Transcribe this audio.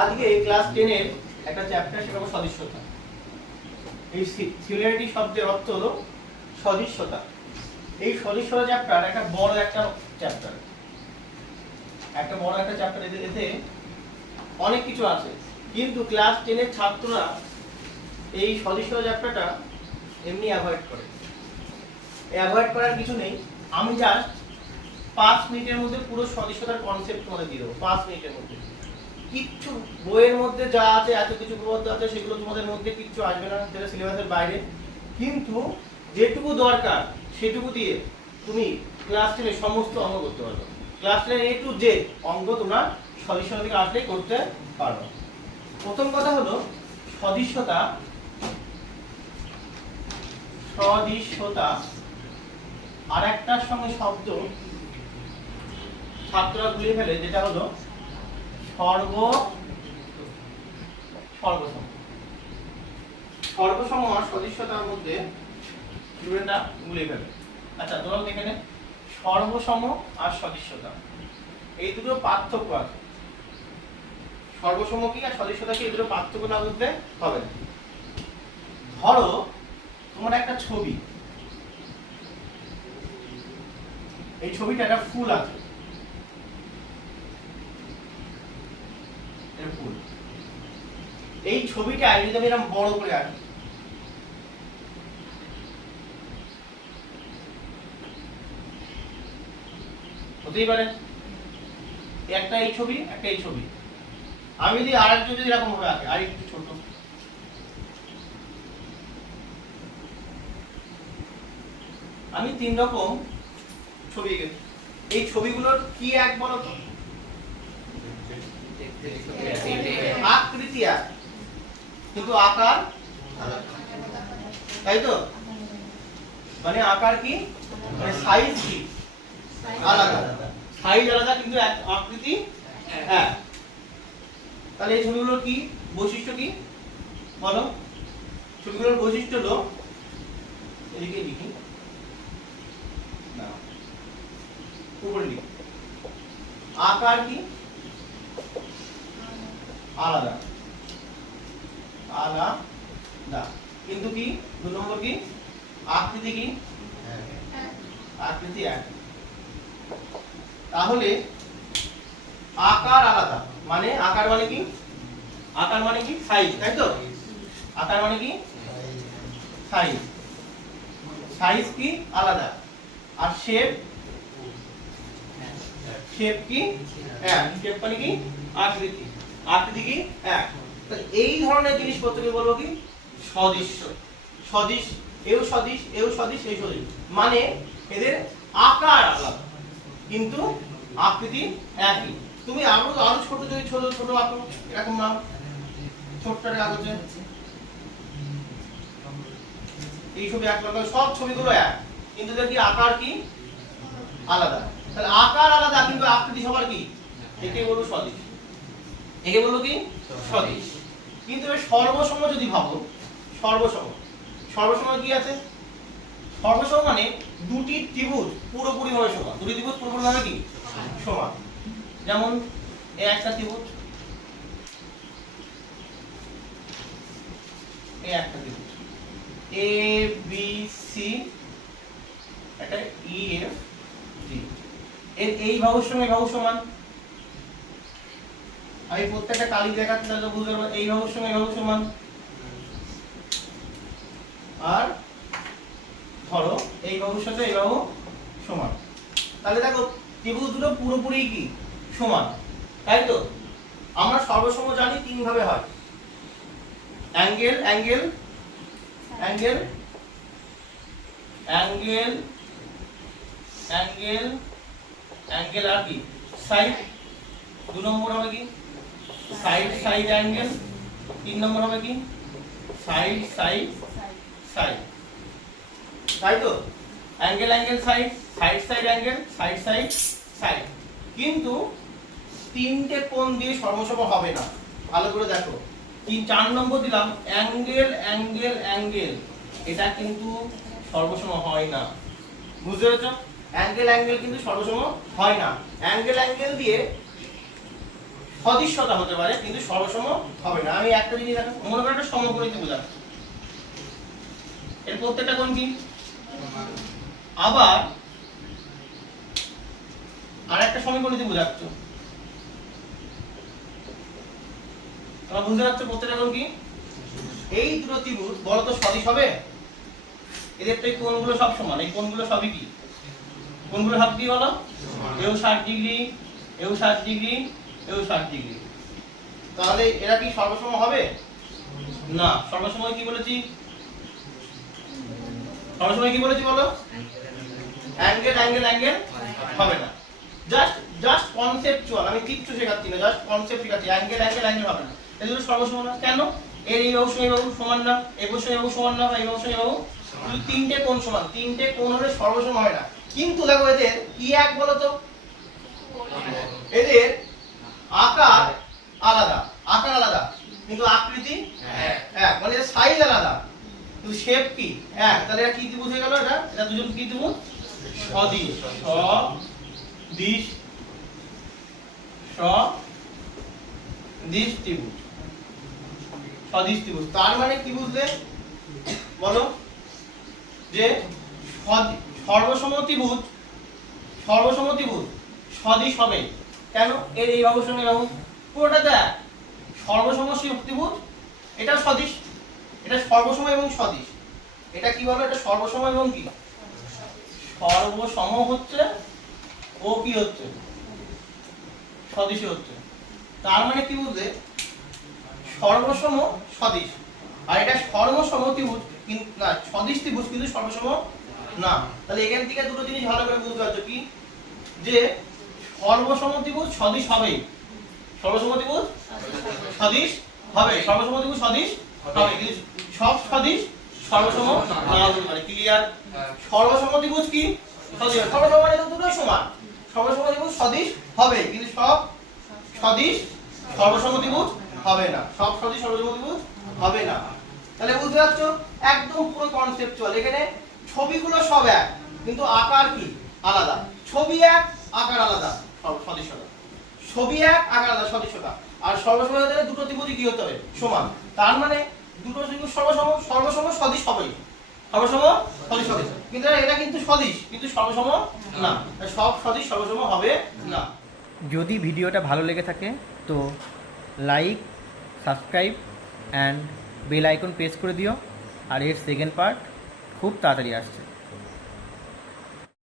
আজকে ক্লাস 10 এর একটা চ্যাপ্টার শেখাবো সদিশ্যতা। এই সিমিলারিটি শব্দের অর্থ হলো সদিশ্যতা। এই সদিশ্যতা চ্যাপ্টার একটা বড় চ্যাপ্টার, এতে অনেক কিছু আছে, কিন্তু ক্লাস 10 এর ছাত্ররা এই সদিশ্যতা চ্যাপ্টারটা এমনি অ্যাভয়েড করে। অ্যাভয়েড করার কিছু নেই, আমি জাস্ট 5 মিনিটের মধ্যে পুরো সদিশ্যতার কনসেপ্ট তোমাদের দিয়ে দেবো। 5 মিনিটের মধ্যে কিচ্ছু বইয়ের মধ্যে যা আছে, এত কিছু প্রবন্ধ আছে, সেগুলো তোমাদের মধ্যে কিচ্ছু আসবে না, সেটা সিলেবাসের বাইরে। কিন্তু যেটুকু দরকার সেটুকু দিয়ে তুমি ক্লাস 10 এর সমস্ত অঙ্ক করতে পারবে। ক্লাস 10 এর A to Z অঙ্ক তোমরা সদিশ্যতা থেকে আসলেই করতে পারবে। প্রথম কথা হলো সদিশ্যতা আর একটার সঙ্গে শব্দ ছাত্ররা গুলিয়ে ফেলে, যেটা হলো সর্বসম আর সদিশ্যতার মধ্যে স্টুডেন্টরা গুলিয়ে ফেলে। আচ্ছা, তোমরা দেখে নে, সর্বসম আর সদিশ্যতা এই দুটো পার্থক্য আছে। সর্বসম কি আর সদিশ্যতা কি, এই দুটো পার্থক্য না বুঝতে হবে না। ধরো তোমার একটা ছবি, এই ছবিটা একটা ফুল আছে, ফুল। এই ছবিটা যদি আমি এরকম বড় করে আঁকি, হতেই পারে একটা এই ছবি, একটা এই ছবি। আমি যদি আরেকজন যদি এরকম ভাবে আঁকি, আর একটু ছোট, আমি 3 রকম ছবি এঁকেছি। এই ছবিগুলোর কি এক বলো তো? আকৃতি এক, কিন্তু আকার, তাই তো? মানে আকার কি, মানে সাইজ কি আলাদা, সাইজ আলাদা কিন্তু আকৃতি এক। তাহলে এই ছবিগুলোর কি বৈশিষ্ট্য কি বলো? ছবিগুলোর বৈশিষ্ট্য হলো, এদিকে লিখি না, উপরে লিখি, আকার কি আলাদা, কিন্তু কি 2 নম্বর কি আকৃতি কি আকৃতি এক। তাহলে আকার আলাদা, মানে আকার মানে কি, আকার মানে কি সাইজ, তাই তো? আকার মানে কি সাইজ, সাইজ কি আলাদা, আর শেপ কি এক, শেপ মানে কি আকৃতি, আকৃতি কি এক। তাহলে এই ধরনের জিনিসপত্রকে বলবো কি সদিশ্য। এও সদিশ, এই সদিশ। মানে এদের আকার আলাদা কিন্তু আকৃতি একই। তুমি আরো ছোট যদি ছোট আঁকো, এরকম না, ছোট্ট কাগজে এই ছবি আঁকলে সব ছবিগুলো এক, কিন্তু এদের কি আকার কি আলাদা। তাহলে আকার আলাদা কিন্তু আকৃতি সবার কি, একে বলবো সদিশ, একে বলবো কি সদিশ। কিন্তু সর্বসম যদি ভাবো, সর্বসম কি আছে? সর্বসম মানে দুটি ত্রিভুজ পুরোপুরি ভাবে সমান, দুটি ত্রিভুজ পুরোপুরি ভাবে কি সমান। যেমন এই একটা ত্রিভুজ, এই একটা ত্রিভুজ এ বি সি, একটা ই এফ জি, এর এই বাহুর সঙ্গে বাহু সমান। আমি প্রত্যেকটা কালি দেখাচ্ছি তাহলে বুঝতে পারবে, এই বাহুর সঙ্গে বাহু সমান। আর ধরো এই বাহুর সাথে এই বাহু সমান। তাহলে দেখো ত্রিভুজ দুটো পুরোপুরি কি সমান, তাই তো? আমরা সর্বসম জানি 3 ভাবে হয়, angle angle angle angle angle angle, আর কি সাইড। 2 নম্বর হবে কি সাইড অ্যাঙ্গেল। 3 নম্বর হবে কি সাইড, তাই তো? Angle side, angle, side. কিন্তু 3টে কোণ দিয়ে সর্বসম হবে না, ভালো করে দেখো। 4 নম্বর দিলাম অ্যাঙ্গেল, এটা কিন্তু সর্বসম হয় না, বুঝতে পেরেছো? অ্যাঙ্গেল কিন্তু সর্বসম হয় না। অ্যাঙ্গেল দিয়ে সদিশ্যতা হতে পারে কিন্তু সর্বসম হবে না। আমি একটা জিনিস দেখো, মনে করো একটা সমকোণীতে বোঝাচ্ছি, এর প্রত্যেকটা কোণ কি, আবার আর একটা সমকোণীতে বোঝাচ্ছ, তোমরা বুঝতে পারছো প্রত্যেকটা কোণ কি। এই দুটো ত্রিভুজ বলো তো সদিশ হবে? এদের তো এই কোণগুলো সব সমান, এই কোণগুলো সবই কি, কোণগুলো সব কি বলো, এও 60 ডিগ্রি, এও 60 ডিগ্রি, এও 60 ডিগ্রি। তাহলে এরা কি সর্বসম হবে? না। সর্বসময় কি বলেছি, সর্বসময় কি বলেছি বলো, অ্যাঙ্গেল অ্যাঙ্গেল অ্যাঙ্গেল হবে না। জাস্ট কনসেপচুয়াল, আমি কিচ্ছু শেখাচ্ছি না, জাস্ট কনসেপ্ট শেখাচ্ছি। অ্যাঙ্গেল অ্যাঙ্গেল অ্যাঙ্গেল হবে না, এগুলো সর্বসম না। কেন? এর এই বাহু এই বাহু সমান না, এই বাহু এই বাহু সমান না, বা এই বাহু এই বাহু, শুধু তিনটে কোণ সমান, তিনটে কোণ হলে সর্বসম হয় না। কিন্তু দেখো এদের কি এক বলো তো, এদের আকার আলাদা, আকার আলাদা কিন্তু আকৃতি এক, মানে এর সাইজ আলাদা কিন্তু শেপ কি এক। তাহলে এটা কি ত্রিভুজ হয়ে গেল? এটা দুজন কি ত্রিভুজ? সদিশ, সদিশ, সদিশ ত্রিভুজ, সদিশ ত্রিভুজ। তার মানে কি বুঝলে বলো, যে সর্বসম ত্রিভুজ, সর্বসম ত্রিভুজ সদিশ হবে। কেন? এর এই বাহুর সঙ্গে বাহু পুরোটা দেখ, সর্বসম ত্রিভুজ, এটা সদিশ, এটা সর্বসম এবং সদিশ। এটা কি বলো? এটা সর্বসম এবং কি সর্বসম হচ্ছে, ও কি হচ্ছে সদিশ হচ্ছে। তার মানে কি বুঝলে, সর্বসম সদিশ, আর এটা সর্বসম ত্রিভুজ কিন্তু না, সদিশ ত্রিভুজ কিন্তু সর্বসম না। তাহলে এখান থেকে দুটো জিনিস ভালো করে বুঝতে পারছো কি, যে সর্বসম ত্রিভুজ সদিশ হবে, সর্বসম ত্রিভুজ সদিশ হবে, সর্বসম ত্রিভুজ সদিশ হবে, কিন্তু সব সদিশ সর্বসম না হতে পারে। ক্লিয়ার? সর্বসম ত্রিভুজ কি সদিশ, সর্বসম মানে তো দুটোই সমান, সর্বসম ত্রিভুজ সদিশ হবে কিন্তু সব সদিশ সর্বসম ত্রিভুজ হবে না, সব সদিশ সর্বসম ত্রিভুজ হবে না। তাহলে বুঝতে পারছো একদম পুরো কনসেপচুয়াল। এখানে ছবিগুলো সব এক কিন্তু আকার কি আলাদা, ছবি এক আকার আলাদা, সদিশতা, ছবি এক আকার আলাদা সদিশতা। আর সর্বসম হতে গেলে দুটো ত্রিভুজই কি হতে হবে? সমান। তার মানে দুটো ত্রিভুজ সর্বসম, সর্বসম সদিশ হবেই, সর্বসম সদিশ হবে, কিন্তু এটা কিন্তু সদিশ কিন্তু সর্বসম না, সব সদিশ সর্বসম হবে না। যদি ভিডিওটা ভালো লেগে থাকে তো like, subscribe and bell icon press করে দিও। আর এর সেকেন্ড পার্ট খুব তাড়াতাড়ি আসছে।